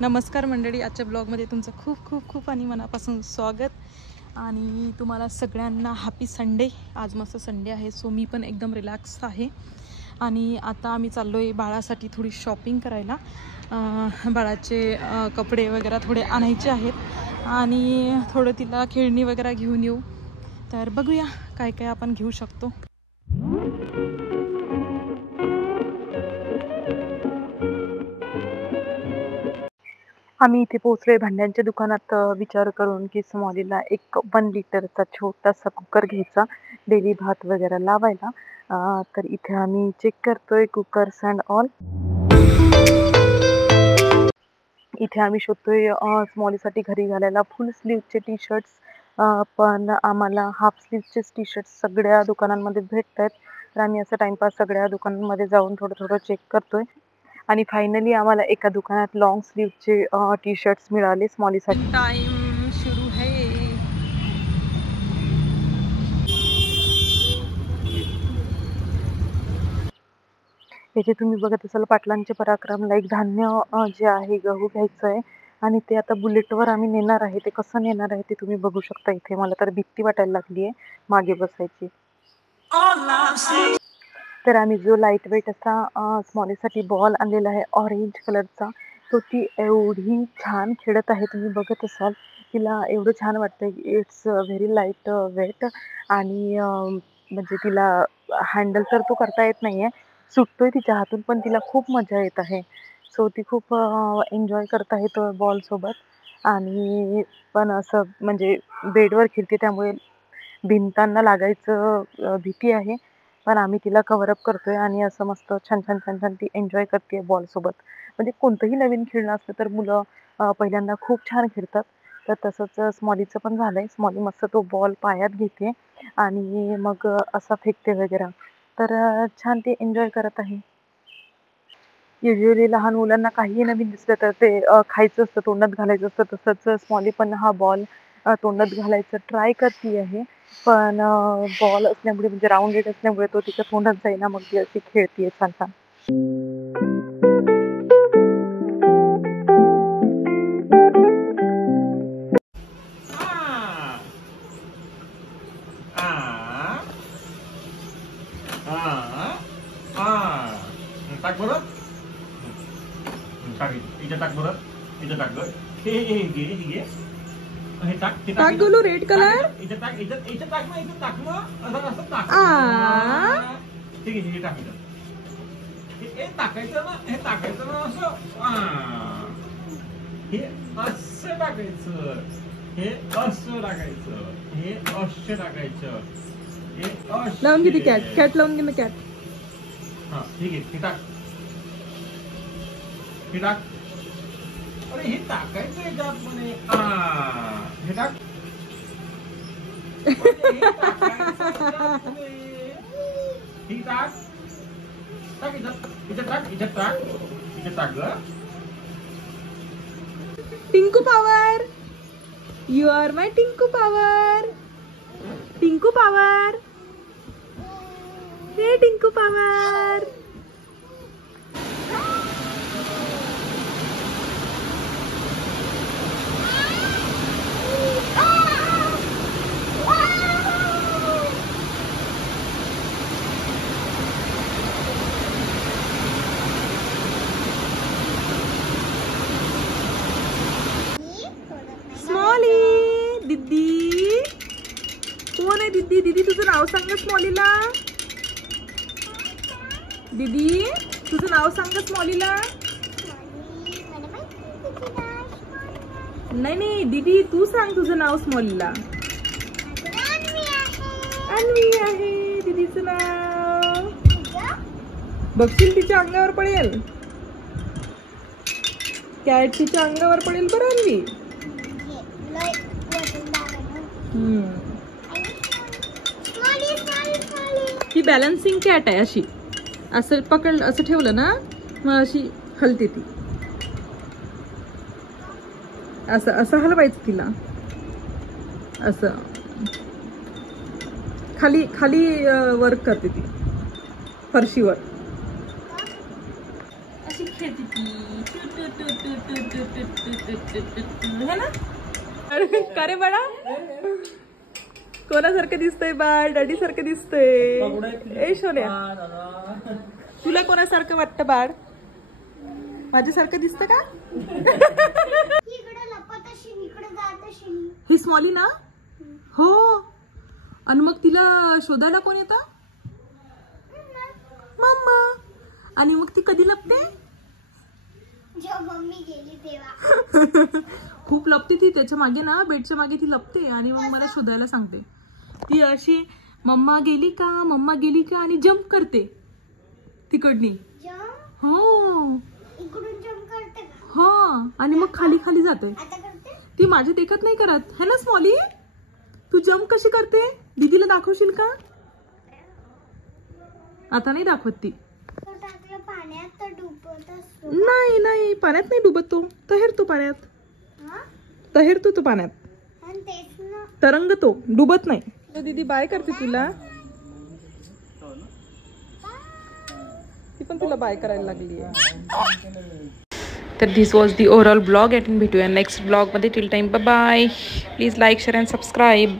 नमस्कार मंडळी, आजच्या ब्लॉगमध्ये तुमचं खूप खूप खूप आणि मनापासून स्वागत आणि तुम्हाला सगळ्यांना हॅपी संडे। आज मस्त संडे आहे, सो मी पण एकदम रिलॅक्स आहे आणि आता आम्ही चाललो आहे बाळासाठी थोडी शॉपिंग करायला। बाळाचे कपडे वगैरे थोडे आणायचे आहेत आणि थोडं तिला खेळणी वगैरे घेऊन येऊ। तर बघूया काय काय आपण घेऊ शकतो। आम्ही इथे पोहोचलोय भांड्यांच्या दुकानात विचार करून की स्मॉलीला एक 1 लिटरचा छोटासा कुकर घ्यायचा डेली भात वगैरे लावायला। तर इथे आम्ही चेक करतोय कुकर्स अँड ऑल। इथे आम्ही शोधतोय स्मॉलीसाठी घरी घालायला फुल स्लीवचे टी शर्ट्स, पण आम्हाला हाफ स्लीवचेच टी शर्ट्स सगळ्या दुकानांमध्ये भेटत आहेत। तर आम्ही असं टाइमपास सगळ्या दुकानांमध्ये जाऊन थोडं थोडं चेक करतोय आणि फायनली आम्हाला एका दुकानात लॉंग स्लीवचे टी शर्ट्स मिळाले स्मॉलीसाठी। टाइम सुरू है। याचे तुम्ही बघत असाल पाटलांचे पराक्रमला एक धान्य जे आहे गहू घ्यायचं आहे आणि ते आता बुलेटवर आम्ही नेणार आहे। ते कसं नेणार आहे ते तुम्ही बघू शकता। इथे मला तर भीती वाटायला लागली आहे मागे बसायची। तर आम्ही जो लाईट वेट असा स्मॉलीसाठी बॉल आणलेला आहे ऑरेंज कलरचा, तो ती एवढी छान खेळत आहे। तुम्ही बघत असाल तिला एवढं छान वाटतंय की इट्स व्हेरी लाईट वेट आणि म्हणजे तिला हँडल तर तो करता येत नाहीये, सुटतोय तिच्या हातून, पण तिला खूप मजा येत आहे। सो ती खूप एन्जॉय करत आहे तो बॉल सोबत आणि पण असं म्हणजे बेडवर खेळते त्यामुळे भिंतांना लागायचं भीती आहे, पण आम्ही तिला कव्हर अप करतोय आणि असं मस्त छान छान छान छान ती एन्जॉय करते बॉल सोबत। म्हणजे कोणतंही नवीन खेळणं असलं तर मुलं पहिल्यांदा खूप छान खेळतात, तर तसंच स्मॉलीचं पण झालंय। स्मॉली मस्त तो बॉल पायात घेते आणि मग असा फेकते वगैरे, तर छान ती एन्जॉय करत आहे। युजली लहान मुलांना काही नवीन दिसलं तर ते खायचं असतं, तोंडात घालायचं असतं, तसंच स्मॉली पण हा बॉल तोंडात घालायचं ट्राय करते आहे, पण बॉल असल्यामुळे म्हणजे राऊंडेड असल्यामुळे तो तिच्या तोंडात जाईना, मग ती अशी खेळतीये छान छान। टाक बरं, टाक इथे टाक बरं, इथे टाक गं, हे टाक, टाक गोलू रेड कलर, इथे टाक, इथे टाक ना, इथे टाक ना, असं टाक। ठीक आहे, हे टाक इथं, हे टाकायचं ना, हे टाकायचं ना असं, हे असं टाकायचं, हे असं टाकायचं, हे असं टाकायचं, हे असं लावून घे ती कॅट, कॅट लावून घे ना कॅट। हा ठीक आहे, हे टाक, हे टाक, अरे हे टाकायचं याच्यात म्हणे, हे टाक, हे टाक, टाक इथं टाक, इथं टाक, इथं टाक ग। Tinku power, you are my Tinku power, Tinku power, हे टिंकू पावर। स्मॉली दीदी कोण आहे? दीदी दीदी तुझं नाव सांग ना स्मॉलीला। दीदी तुझं नाव सांग ना स्मॉलीला। नाही नाही दीदी तू सांग तुझं नाव स्मॉलीला। अन्वी आहे दीदीचं नाव। बघशील तिच्या अंगावर पडेल, कॅट तिच्या अंगावर पडेल बरं अन्वी। ही बॅलन्सिंग कॅट आहे, अशी असं पकडलं, असं ठेवलं ना मग अशी हलते ती, असं असं हलवायचं तिला, असं खाली खाली वर्क करते ती फरशीवर, अशी खेळते ती है ना? का रे बाळा कोणासारखं दिसतंय बाळ? डॅडी सारखं दिसतंय. ए सोन्या तुला कोणासारखं वाटतं बाळ? माझ्यासारखं दिसतं का? ही स्मॉली ना? हो. आणि मग तिला शोधायला कोण येतं? मम्मा. आणि मग ती कधी लपते? जेव्हा मम्मी गेली तेव्हा. खूप लपते ती त्याच्या मागे ना, बेडच्या मागे ती लपते आणि मग मला शोधायला सांगते. ती अशी मम्मा गेली का, मम्मा गेली का आणि जंप करते तिकडनी. हो इकडून जंप करते का? हो. आणि मग खाली खाली जाते. आता करते? ती माझ्या देखत नाही करत है ना स्मॉली? तू जंप कशी करते दीदीला दाखवशील का? आता नाही दाखवत ती. तो टाकलं पाण्यात तर डुबत असतो. नाही नाही पाण्यात नाही डुबत तो. तैरतो पाण्यात. तैरतो तो पाण्यात. आणि तेच ना. तरंगतो डुबत नाही. तो दीदी बाय करते तुला. ती पण तुला बाय करायला लागली आहे. तर this was the overall blog. भेटूया नेक्स्ट ब्लॉग मध्ये. Till time bye bye. Please like share and subscribe.